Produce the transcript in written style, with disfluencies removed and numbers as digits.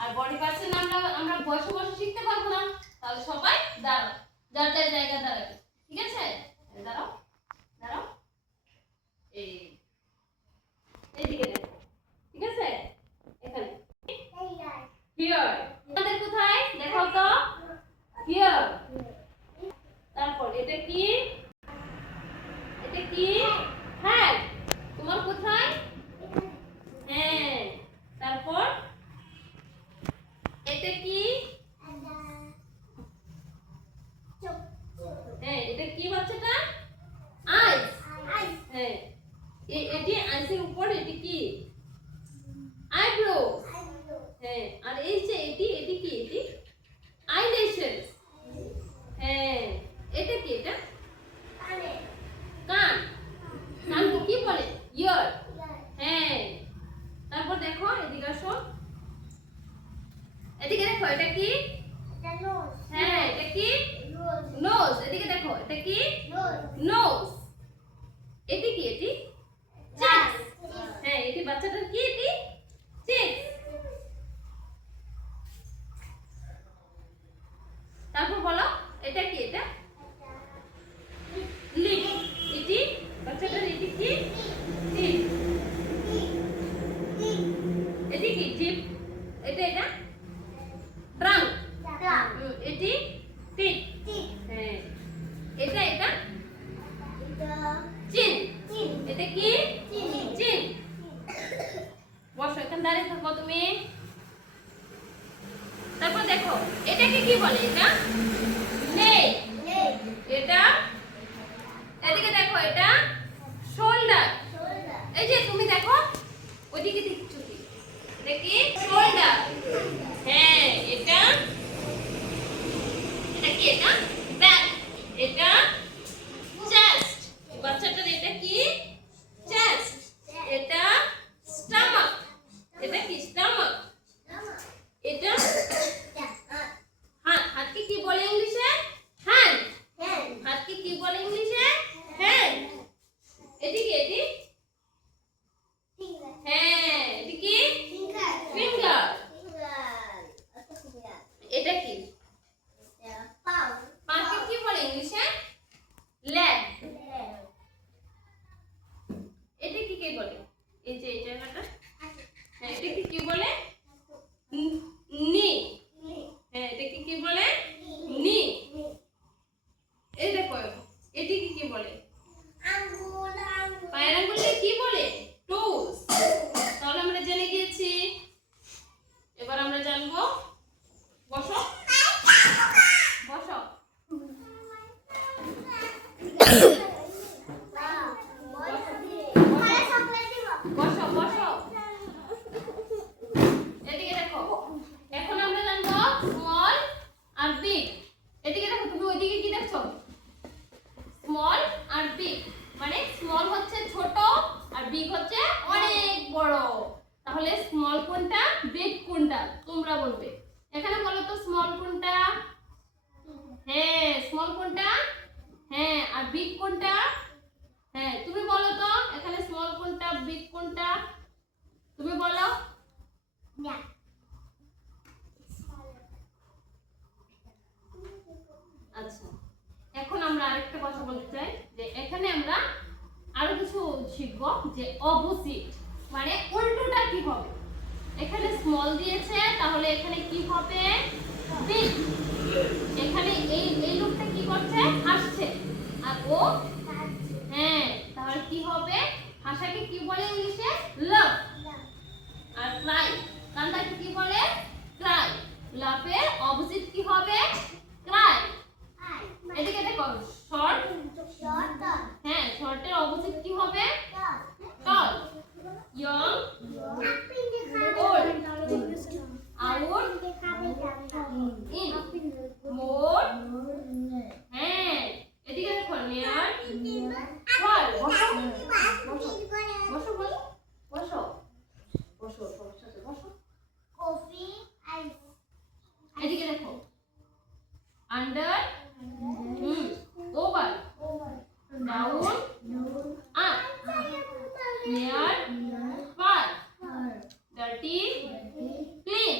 আর body পার্টসের নামটা আমরা বসে বসে শিখতে পারবো না, তাহলে সবাই দাঁড়াও, যার যার জায়গা দাঁড়াবে, ঠিক আছে? দাঁড়াও দাঁড়াও, এইদিকে দেখো, ঠিক আছে? এখানে হিয়ার, আমাদের কোথায় দেখো তো, হিয়ার। তারপর এটা কি, এটা কি? হ্যাঁ, তোমার কোথায়? হ্যাঁ। তারপর এটা কি? হ্যাঁ, এটা কি বাচ্চাটা? আইস। হ্যাঁ, এটি আইসের উপর, এটি কি? আইব্রো। হ্যাঁ, আর এই যে এটি, এটি কি? এটি আইল্যাশেস। হ্যাঁ, এটা কি? এটা কান। কানকে কি বলে? ইয়ার। হ্যাঁ। তারপর দেখো, এদিকে আসো, এদিকে দেখো, এটা কি? হ্যাঁ, এটা কি? নোজ। এদিকে দেখো, এটা কি? নোজ। এটি কি? এটি চিক্স। হ্যাঁ, এটি বাচ্চাটার কি? এটি চিক্স। তারপর বলো, এটা কি? এটা লিপ। এটি বাচ্চাটার, এটি কি? লিপ। এটি কি? জিপ। এটা এটা ট্রাঙ্ক। এটি টিপ। হ্যাঁ, এটা এটা চিন। এটা কি? চিন। বসো, এখানে দাঁড়িয়ে থাকো তুমি। তারপর দেখো, এটাকে কি বলে? এটা নেক। এটা, এদিকে দেখো, এটা শোল্ডার। এই যে তুমি দেখো, ওইদিকে দেখছো কি? এটা কি? শোল্ডার। হ্যাঁ, এটা, এটা কি? এটা ব্যাক। এটা চেস্ট। বাচ্চাটার এটা কি? চেস্ট। এটা স্টমাক। এটা কি? স্টমাক। এটা হাত। হাতকে কি বলে ইংলিশে? হ্যান্ড। হাতকে কি বলে ইংলিশে? হ্যান্ড। এটি কি? এটি হ্যাঁ, এটি কি? ফিঙ্গার। এটা কি? পাকে কি বলে ইংলিশে? লেগ। এটা কি কে বলে? এই যে এই জায়গাটা, হ্যাঁ, এটাকে কি বলে? নি। হ্যাঁ, এটাকে কি বলে? নি। এই দেখো, এটিকে কি বলে? পায়ের আঙ্গুলকে কি বলে? টোস। তাহলে আমরা জেনে গিয়েছি, এবার আমরা জানবো। বসো বসো। বসো বসো, এদিকে দেখো, এখন আমরা জানবো স্মল আর বিগ। এদিকে দেখো, তুমি ওইদিকে কি দেখছো? স্মল আর বিগ, মানে স্মল হচ্ছে ছোট আর বিগ হচ্ছে অনেক বড়। তাহলে স্মল কোনটা, বিগ কোনটা তোমরা বলবে। এখানে বলো তো স্মল কোনটা? হ্যাঁ, স্মল কোনটা? হ্যাঁ, আর বিগ কোনটা? হ্যাঁ, তুমি বলো তো, এখানে স্মল কোনটা, বিগ কোনটা? তুমি বলো। আচ্ছা, এখন আমরা আরেকটা কথা বলতে চাই, যে এখানে আমরা আরো কিছু শিখবো, যে অপোজিট মানে উল্টোটা কি হবে। এখানে স্মল দিয়েছে, তাহলে এখানে কি হবে? বিগ। এখানে এই লোকটা কি করছে? হাসছে, আর ও, হ্যাঁ, তাহলে কি হবে? হাসাকে কি বলে ইংলিশে? লাফ। আর ক্রাই, কান্দাকে কি বলে? ক্রাই। লাফের অপোজিট কি হবে? ক্রাই। এদিকে দেখো, শর্ট। হ্যাঁ, শর্টের অপোজিট কি হবে? টল। ইয়ং, ওল্ড, আউট, ইন, মোর। হ্যাঁ, এদিকে দেখো, নিয়ার, ফার। বসো বসো বসো বসো বসো সবার সাথে বসো। এদিকে দেখো, under, over, down, up, near, far, dirty, clean,